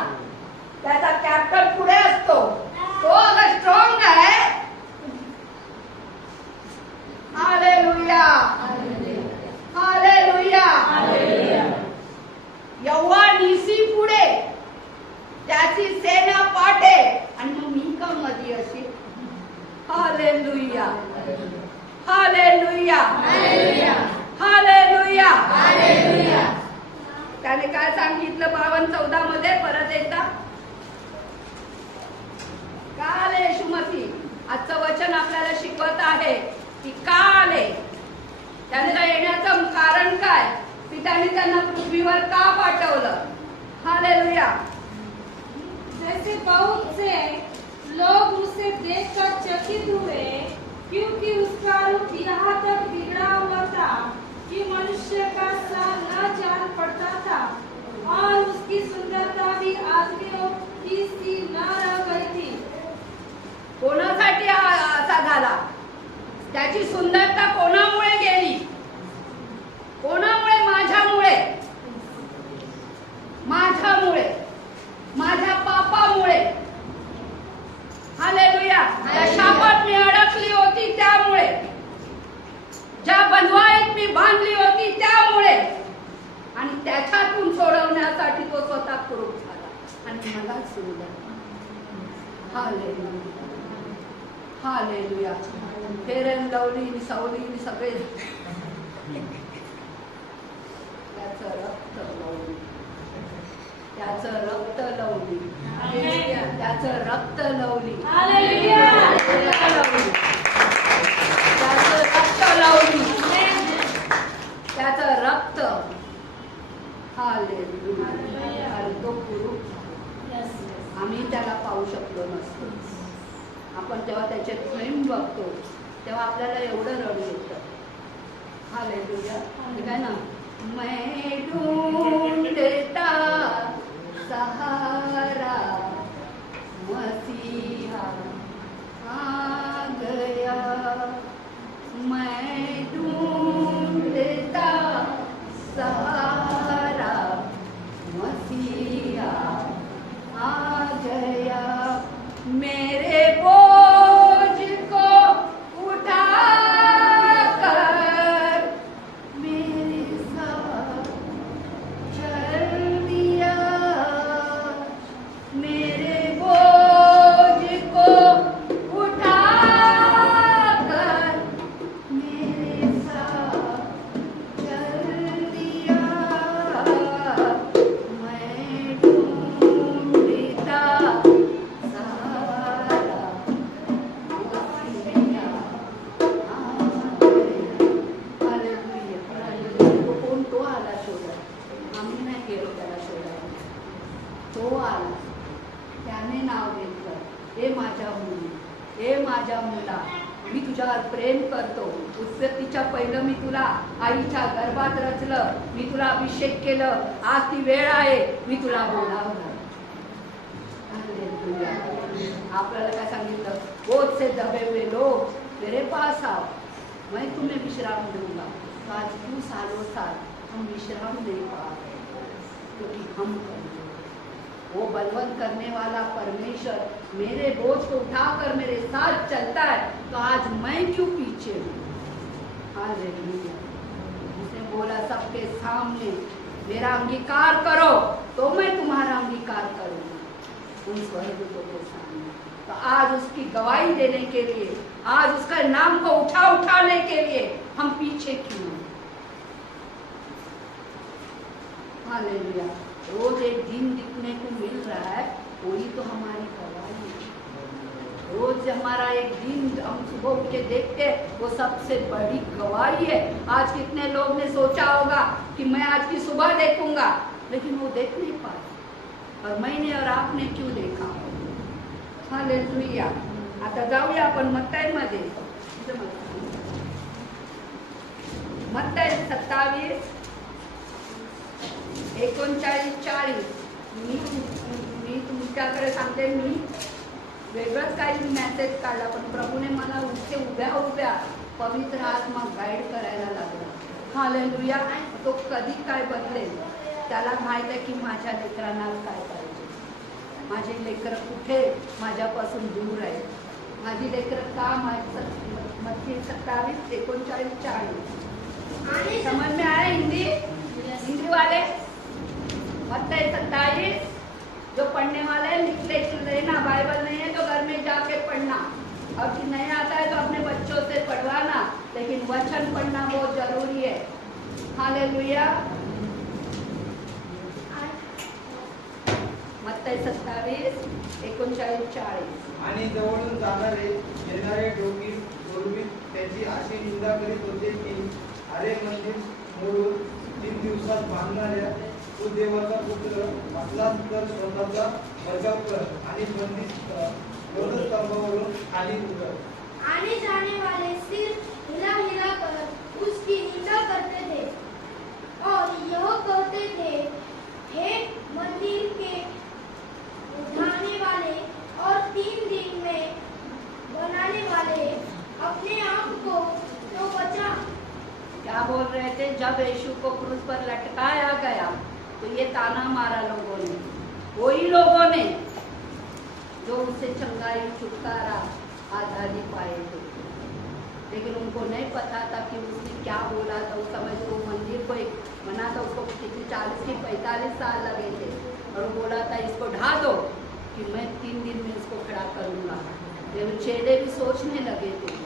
त्याचा कॅप्टन पुढे असतो, तो अगर स्ट्रॉंग आहे, हालेलुया हालेलुया, एवढा निसी पुढे, त्याची सेना पाठे, आणि मग मी का मध्ये अशी? Hallelujah hallelujah hallelujah hallelujah. त्याने काय सांगितलं 52:14 मध्ये? परत एकदा, का आले येशू मसीह? आजचं वचन आपल्याला शिकवत आहे की का आले, त्याने काय येण्याचं कारण काय, की त्याने त्यांना पृथ्वीवर का पाठवलं? हालेलुया। जैसे बहुत से लोग उसे देखकर चकित हुए, क्योंकि उसका रूप यहाँ तक बिगड़ा हुआ था कि मनुष्य का सा न जान पड़ता था, और उसकी सुंदरता भी आदमियों की सी न रह गई थी। कोणासाठी असा झाला? त्याची सुंदरता कोणामुळे गेली? कोणामुळे? माझ्यामुळे, माझ्यामुळे, माझ्या पापामुळे। हालेलुया। त्या शापात मी अडकली होती त्यामुळे, ज्या बंधवाईत मी बांधली होती त्यामुळे, आणि त्याच्यातून सोडवण्यासाठी तो स्वतः क्रूर झाला आणि मला सोडलं। Hallelujah hallelujah. फेर अँड लवली, सावली, सगळे त्याचं रक्त लावली, त्याचं रक्त लावली, त्याचं रक्त लावली, हालेलुया। लावली, त्याचं रक्त लावली, त्याचं रक्त। हालेलुया। आणि तो पुरुष, आम्ही त्याला पाहू शकलो नसतो। आपण जेव्हा त्याचे प्रेम बघतो तेव्हा आपल्याला एवढं रडू येतं। हालेलुया। काय ना, मैं ढूंढता सहारा मसीहा आ गया, मैं ढूंढता सहारा मसीहा आ गया, मेरे बोझ को उठा कर मेरे साथ चल दिया, मेरे बोझ को उठा कर मेरे साथ चल दिया, मैं ढूंढता सहारा मसीहा आ गया। हालेलुया। कोण? तो आला शोधायला, आम्ही नाही गेलो त्याला शोधायला, तो आला, त्याने नाव घेतलं, हे माझ्या मुली, हे माझ्या मुला, मी तुझ्यावर प्रेम करतो, उत्पत्तीच्या पहिलं मी तुला आईच्या गर्भात रचलं, मी तुला अभिषेक केलं, आज ती वेळ आहे, मी तुला बोलावलं। हालेलुया। आपल्याला काय सांगितलं? बहुत से दबे हुए लोग मेरे पास आओ, मैं तुम्हें विश्राम दूंगा। तो आज क्यों सालों साल हम विश्राम नहीं पा रहे? क्योंकि हम कमजोर, वो बलवंत करने वाला परमेश्वर मेरे बोझ को उठाकर मेरे साथ चलता है, तो आज मैं क्यों पीछे हूँ? हालेलुया। उसने बोला सबके सामने मेरा अंगीकार करो तो मैं तुम्हारा अंगीकार करूंगा उन स्वर्गदूतों के सामने। तो आज उसकी गवाही देने के लिए, आज उसका नाम को उठाने के लिए हम पीछे क्यों हैं? हालेलुया। रोज एक दिन दिखने को मिल रहा है, वही तो हमारी गवाही है। रोज हमारा एक दिन हम सुबह उठ के देखते हैं, वो सबसे बड़ी गवाही है। आज कितने लोग ने सोचा होगा कि मैं आज की सुबह देखूंगा, लेकिन वो देख नहीं पाए। और मैंने और आपने क्यों देखा? हालेलुया। आता जाऊया आपण मत्ताईमध्ये। मत्ताई 27, 39, 40। मी तुमच्याकडे सांगते, मी वेगळंच काही मेसेज काढला, पण प्रभूने मला उठे उभ्या उभ्या पवित्र आत्मा गाईड करायला लागला। हालेलुया। तो कधी काय बदलेल त्याला माहित आहे की माझ्या लेकरांना काय पाहिजे। माझे लेकर कुठे माझ्यापासून दूर आहे, माझी लेकर काम आहे। मत्ती 27, 39, 40 समझ में आया? हिंदी वाले मत्ती 27, जो पढ़ने वाले हैं लिख लेना, बाइबल नहीं है तो घर में जाके पढ़ना, और कि नहीं आता है तो अपने बच्चों से पढ़वाना, लेकिन वचन पढ़ना बहुत जरूरी है। हालेलुया। मत्ती 27, 39, 40। आणि जवळून जाणारे येणारे डोकी पूर्वीत त्याची अशी निंदा करीत होते की अरे मंदिर मोडून 3 दिवसात बांधणाऱ्या तू देवाचा पुत्र असलास तर स्वतःचा बचाव कर आणि बंदिस्त स्तंभावरून खाली उतर। आने जाने वाले सिर हिला हिला कर उसकी निंदा करते थे और यह कहते थे, हे मंदिर के उठाने वाले और 3 दिन में बनाने वाले, अपने आप को तो बचा। क्या बोल रहे थे? जब यीशु को क्रूस पर लटकाया गया तो ये ताना मारा लोगों ने, वही लोगों ने जो उससे चंगाई, छुटकारा, आजादी पाए थे, लेकिन उनको नहीं पता था कि उसने क्या बोला था। उस समय तो मंदिर को एक बना था, उसको किसी 40 से 45 साल लगे थे, और वो बोला था इसको ढा दो कि मैं 3 दिन में इसको खड़ा करूंगा। लेकिन चेले भी सोचने लगे थे,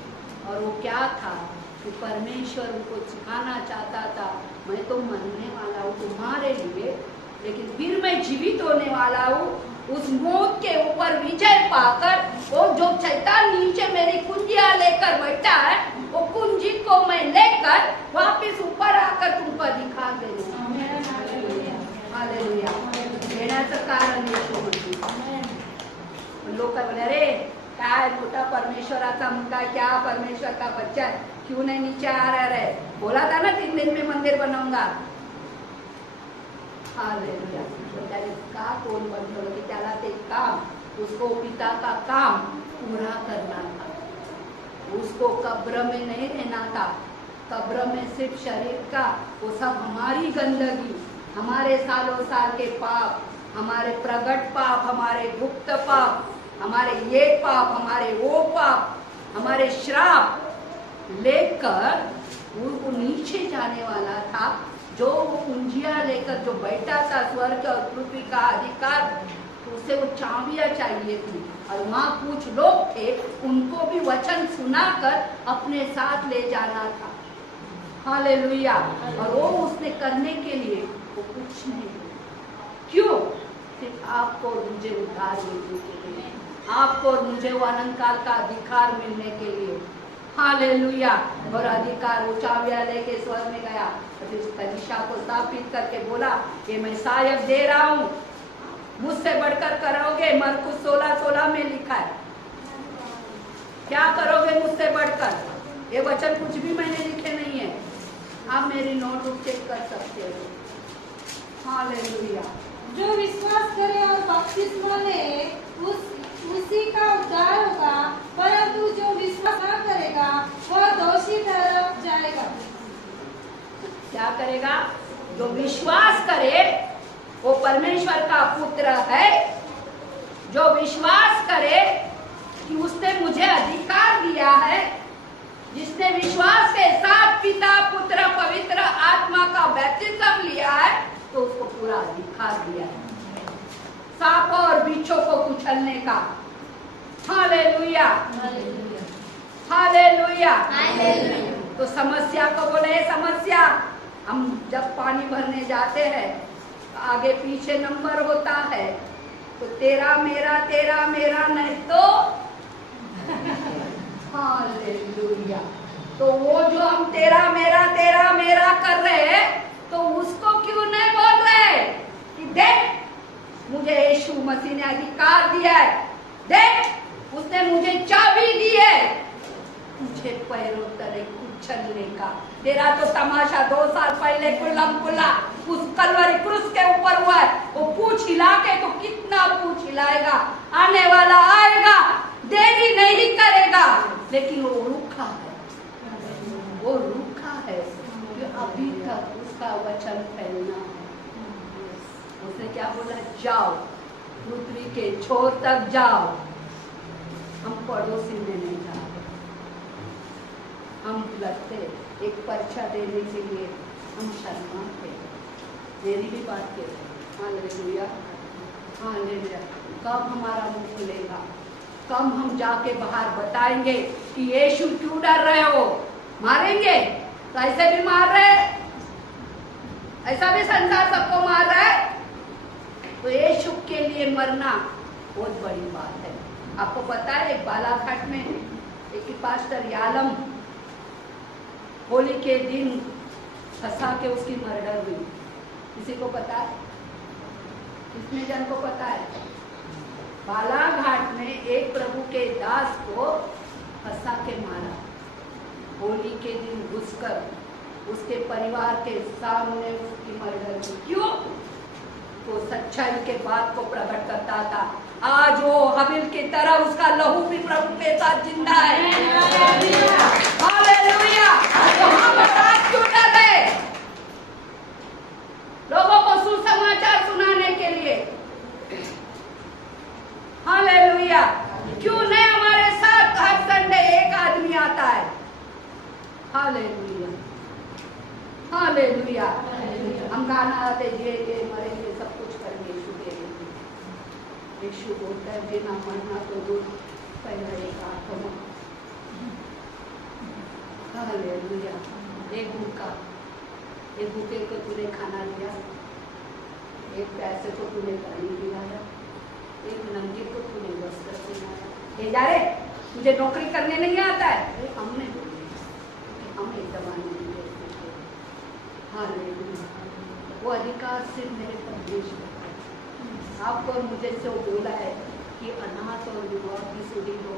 और वो क्या था कि परमेश्वर उनको सिखाना चाहता था, मैं तो मरने वाला हूँ तुम्हारे लिए, लेकिन फिर मैं जीवित होने वाला हूँ। उस मौत के ऊपर विजय पाकर वो जो शैतान नीचे मेरी कुंजियां लेकर बैठा है, वो कुंजी को मैं लेकर वापस ऊपर आकर तुमको दिखा देना। हालेलुया। देण्याचं कारण येशू म्हणजे। लोक बोले अरे काय मोठा परमेश्वराचा मुलगा, क्या परमेश्वर का बच्चा है, क्यों नहीं नीचे आ रहा है? बोला था ना 3 दिन में मंदिर बनाऊंगा। हालेलुया। तो त्याने का कोण बनवलं की त्याला ते काम, उसको पिता का काम पूरा करना था। उसको कब्र में नहीं रहना था। कब्र में सिर्फ शरीर का वो सब हमारी गंदगी, हमारे सालों साल के पाप, हमारे प्रगट पाप, हमारे गुप्त पाप, हमारे ये पाप, हमारे वो पाप, हमारे श्राप लेकर वो नीचे जाने वाला था। जो वो कुंजिया लेकर जो बैठा था स्वर्ग और पृथ्वी का अधिकार, तो उसे वो चाबियां चाहिए थी, और वहाँ कुछ लोग थे, उनको भी वचन सुनाकर अपने साथ ले जाना था। हालेलुया। और वो उसने करने के लिए वो कुछ नहीं किया। क्यों? सिर्फ आपको और मुझे उद्धार मिलने के लिए, आपको और मुझे वो अनंत काल का अधिकार मिलने के लिए। हालेलुया। और अधिकार वो चाबियां लेके स्वर्ग में गया, तो फिर कलीसिया को स्थापित करके बोला कि मैं सायब दे रहा हूँ, मुझसे बढ़कर करोगे। मरकुस 16:16 में लिखा है, क्या करोगे मुझसे बढ़कर? ये वचन कुछ भी मैंने लिखे नहीं है, आप मेरी नोटबुक चेक कर सकते हो। हालेलुया। जो विश्वास करे और बपतिस्मा ले उसी का उद्धार होगा, परंतु जो विश्वास न करेगा वह दोषी ठहरा जाएगा। क्या करेगा? जो विश्वास करे वो परमेश्वर का पुत्र है। जो विश्वास करे कि उसने मुझे अधिकार दिया है, जिसने विश्वास के साथ पिता, पुत्र, पवित्र आत्मा का बपतिस्म लिया है, तो उसको पूरा अधिकार दिया है सांप और बिच्छों को कुचलने का। हालेलुया। हालेलुया। तो समस्या को बोले समस्या, हम जब पानी भरने जाते हैं आगे पीछे नंबर होता है, तो तेरा मेरा नहीं तो हालेलुया। तो वो जो हम तेरा मेरा कर रहे हैं, तो उसको क्यों नहीं बोल रहे कि देख मुझे यीशु मसीह ने अधिकार दिया है, देख उसने मुझे चाबी दी है मुझे पैरों तले कुचलने का। तेरा तो तमाशा 2 साल पहले कुल्लम कुल्ला उस कलवरी क्रूस के ऊपर हुआ है। वो पूछ हिला के तो कितना पूछ हिलाएगा, आने वाला आएगा, देरी नहीं करेगा, लेकिन वो रुका है, वो रुका है कि अभी तक उसका वचन फैलना है। उसने क्या बोला, जाओ पृथ्वी के छोर तक जाओ। हम पड़ोसी में नहीं जा रहे, हम लगते एक पर्चा देने के लिए हम शर्माते। मेरी भी बात के हालेलुया हालेलुया। कब हमारा मुंह खुलेगा, कब हम जाके बाहर बताएंगे कि यीशु क्यों डर रहे हो, मारेंगे तो ऐसे भी मार रहे, ऐसा भी संसार सबको मार रहा है, तो यीशु के लिए मरना बहुत बड़ी बात है। आपको पता है एक बालाघाट में एक पास्टर यालम होली के दिन फंसा के उसकी मर्डर हुई। किसी को पता है? कितने जन को पता है? बालाघाट में एक प्रभु के दास को फंसा के मारा, होली के दिन घुसकर उसके परिवार के सामने उसकी मर्डर हुई। क्यों? तो सच्चाई के बात को प्रकट करता था। आज वो हबील की तरह उसका लहू भी प्रभु के साथ जिंदा है। हालेलुया। तो हम आज क्यों डर रहे लोगों को सुसमाचार सुनाने के लिए? हालेलुया। क्यों नहीं हमारे साथ हर संडे एक आदमी आता है? Hallelujah hallelujah. हम गाना आते जिएंगे मरेंगे सब कुछ करेंगे यीशु के लिए। यीशु बोलता है जीना मरना तो दूर, पहले एक आत्मा। हालेलुया। एक भूखे को तूने खाना दिया, एक प्यासे को तूने पानी पिलाया, एक नंगे को तूने वस्त्र पहनाया। ये जा रे तुझे नौकरी करने नहीं आता है? हमने हम एक जमाने में वो अधिकार सिर्फ मेरे परमेश्वर का। आपको और मुझे से वो बोला है कि अनाथ और विधवा की सुधी लो,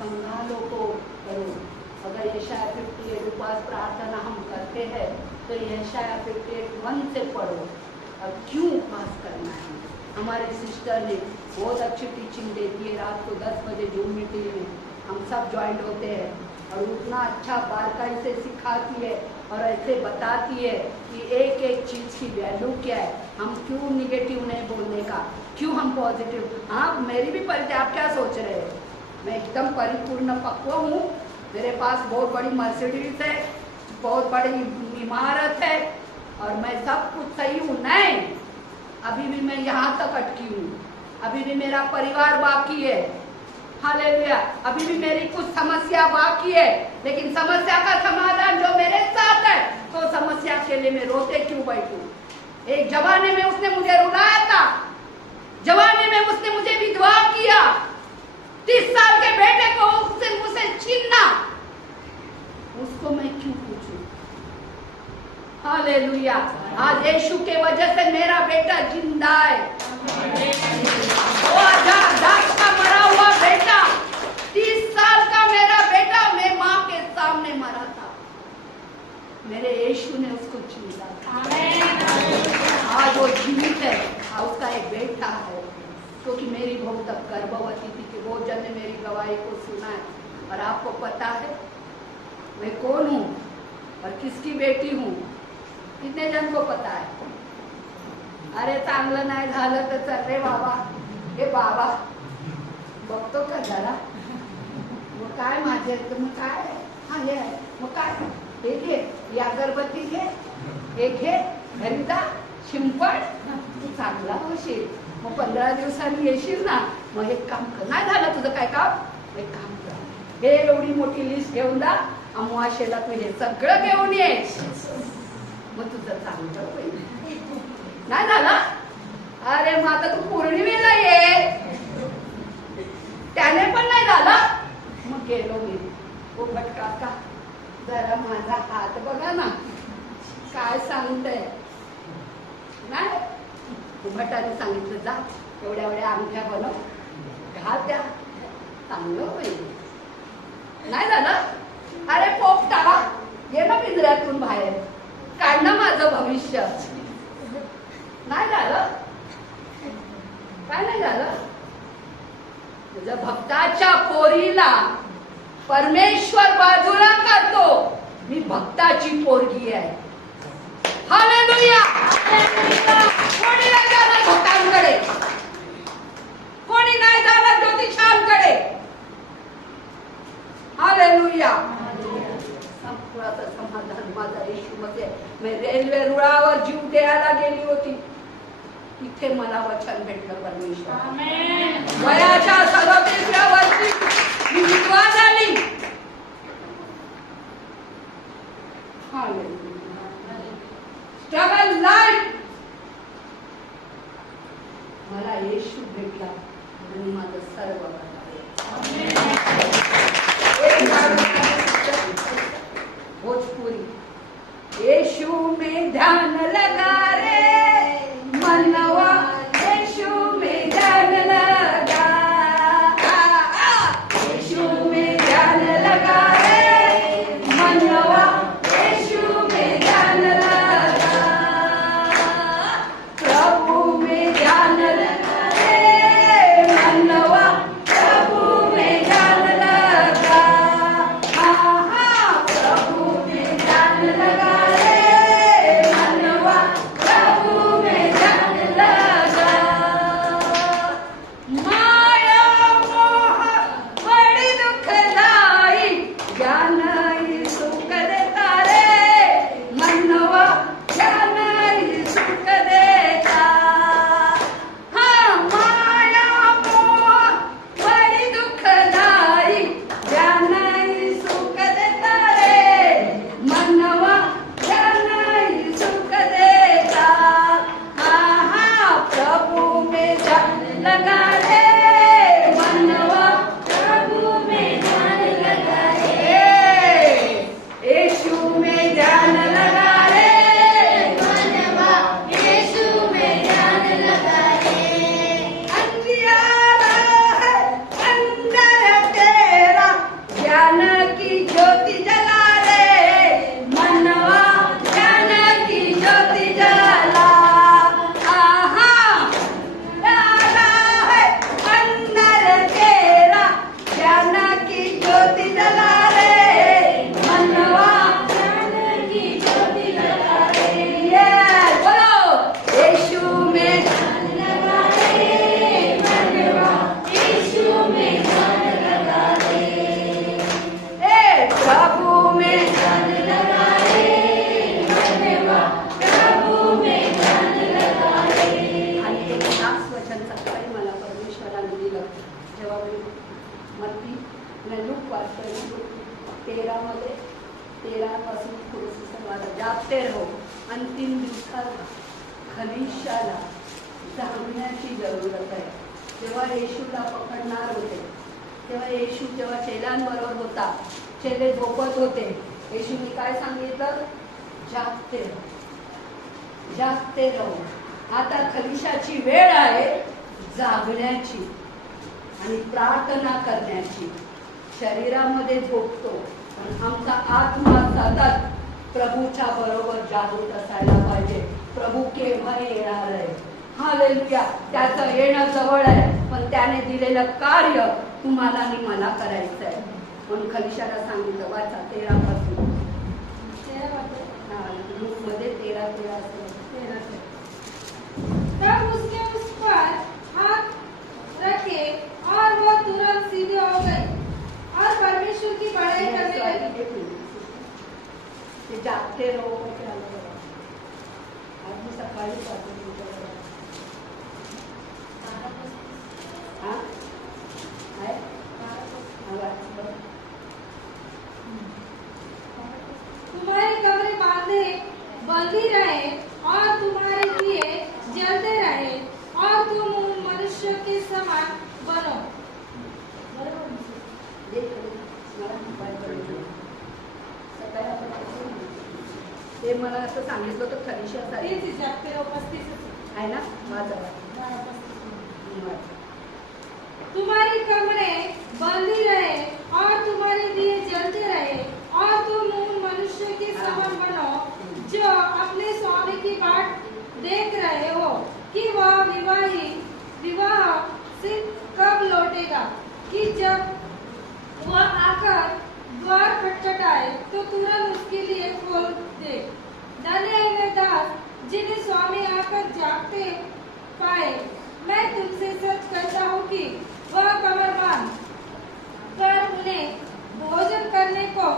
कंगालों को करो। अगर यशाया 58 उपवास प्रार्थना हम करते हैं तो यशाया 58:1 से पढ़ो। अब क्यों उपवास करना है? हमारे सिस्टर ने बहुत अच्छी टीचिंग देती है। रात को 10 बजे जूम मीटिंग में हम सब ज्वाइंट होते हैं और उतना अच्छा बारकाई से सिखाती है और ऐसे बताती है कि एक एक चीज की वैल्यू क्या है। हम क्यों निगेटिव नहीं बोलने का, क्यों हम पॉजिटिव। हाँ मेरी भी परिचय, आप क्या सोच रहे हैं? मैं एकदम परिपूर्ण पक्व हूँ, मेरे पास बहुत बड़ी मर्सिडीज है, बहुत बड़ी इमारत है और मैं सब कुछ सही हूँ? नहीं, अभी भी मैं यहाँ तक अटकी हूँ, अभी भी मेरा परिवार बाकी है। हालेलुया। अभी भी मेरी कुछ समस्या बाकी है, लेकिन समस्या का समाधान जो मेरे साथ है, तो समस्या के लिए मैं रोते क्यों बैठूं? एक जमाने में उसने मुझे रुलाया था, जवानी में उसने मुझे विधवा किया, 30 साल के बेटे को उससे मुझसे छीनना, उसको मैं क्यों पूछूं? हालेलुया। आज यीशु के वजह से मेरा बेटा जिंदा है। वो दास का मरा हुआ बेटा, 30 साल का मेरा बेटा मेरी माँ के सामने मरा था, मेरे यीशु ने उसको छीना था। आज वो जीवित है और उसका एक बेटा है, क्योंकि मेरी बहू तब गर्भवती थी कि वो जन ने मेरी गवाही को सुना है। और आपको पता है मैं कौन हूँ और किसकी बेटी हूँ? कितने जन को पता है? अरे चांगलं नाही झालं तर चल रे बाबा, हे बाबा बघतो का जरा, मग काय माझे, मग काय हा हे मग काय, हे घे ही अगरबत्ती घे, हे घे हरिदा शिंपड, तू चांगला होशील, मग 15 दिवसांनी येशील ना, मग एक काम कर, नाही झालं तुझं काय काम, एक काम कर, हे एवढी मोठी लिस्ट घेऊन जा, अमावास्येला तू हे सगळं घेऊन ये, मग तुझं चांगलं होईल. नाही झाला? अरे मग आता तू पौर्णिमेला ये, त्याने पण नाही झालं, मग गेलो मी उभट काका जरा माझा हात बघा ना, काय सांगतंय. नाही उभटाने सांगितलं जा एवढ्या एवढ्या अंगठ्या बनव घाल त्या, चांगलं होईल. नाही झालं, अरे पोपटा ये ना पिंजऱ्यातून बाहेर, काढ ना माझं भविष्य. नाही झालं, काय नाही झालं. तुझ्या भक्ताच्या पोरीला परमेश्वर बाजूला काढतो. मी भक्ताची पोरगी आहे. हालेलुया. कोणी नाही जाणार भक्तांकडे, कोणी नाही जाणार ज्योतिषांकडे. हालेलुया. संपूर्णाचं समाधान माझा येशूमध्ये. मी रेल्वे रुळावर जीव द्यायला गेली होती, तिथे मला वचन भेटलं परमेश्वर. वयाच्या 37व्या वर्षी मी विधवा झाली. Struggle life. मला येशू भेटला आणि माझं सर्व भोजपुरी. येशू में ध्यान लगा रे मनवा, येशू में ध्यान लगा, येशू में ध्यान लगा रे मनवा, येशू में ध्यान लगा, प्रभु में ध्यान लगा रे मनवा, प्रभु में ध्यान लगा. प्रभु में ध्यान लगा रे मनवा, प्रभु में ध्यान लगा. माया मोह बड़ी दुखदाई, ज्ञान सुख देता रे मनवा, ज्ञान सुख देता. हाँ माया मोह बड़ी दुखदाई, ज्ञान सुख देता रे मनवा, ज्ञान सुख देता. प्रभु में ध्यान लगा रे मनवा, प्रभु में ध्यान लगा रे, यीशु में ध्यान लगा रे मनवा, यीशु में ध्यान लगा रे. अंधियारा है अंदर तेरा, ज्ञान की ज्योति जला रे मनवा, ज्ञान की ज्योति जला. प्यारा है अंदर तेरा, ज्ञान की ज्योति जला रे मनवा, ज्ञान की ज्योति जला रे. बोलो यीशु में ध्यान लगा रे मनवा, यीशु में ध्यान लगा रे. प्रभु में ध्यान लगा रे मनवा, प्रभु में ध्यान लगा रे. आणि एक खास वचन सकाळी मला परमेश्वराने दिलं, जेव्हा मी मत्ती लूक वाचतोय 13 मध्ये 13 पासून थोडंसं संवाद जागते रहो. अंतिम दिवसाला खलिशाला जागण्याची जरूरत आहे. जेव्हा येशूला पकडणार होते, तेव्हा येशू जेव्हा चेल्यांबरोबर होता, चेले झोपत होते, येशूने काय सांगितलं? जागते रहो, जागते रहो. आता खलिशाची वेळ आहे जागण्याची आणि प्रार्थना करण्याची. शरीरामध्ये झोपतो पण आमचा आत्मा सतत प्रभूच्या बरोबर जागृत असायला पाहिजे. प्रभू केव्हा येणार आहे? हालेलुया. त्याचं येणं जवळ आहे, पण त्याने दिलेलं कार्य तुम्हाला आणि मला करायचं आहे. म्हणून खलिशाला सांगितलं, वाचा 13 पासून. लूक मध्ये 13 तब उसने उस पर हाथ रखे और वो तुरंत सीधे हो गई और परमेश्वर की बड़ाई करने लगी. ते जागते रहो. आज मी सकाळी तुम्हारी कमरें बंधी रहे और तुम्हारे लिए जलते रहे और तुम उन मनुष्य के समान बनो. देख मला मोबाईल ते मला असं सांगितलं होतं खरीशासाठी तीन चीजें आपके 35 आहे ना माझं तुम्हारी कमरे बंदी रहे और तुम्हारे दिए जलते रहे और तुम उन मनुष्य के समान बनो जो अपने स्वामी की बाट देख रहे हो कि वह विवाह से कब लौटेगा, कि जब वह आकर द्वार खटखटाए तो तुरंत उसके लिए खोल दे। धन्य है वे दास जिन्हें स्वामी आकर जागते पाए। मैं तुमसे सच कहता हूँ कि वह कमर बांध कर उन्हें भोजन करने को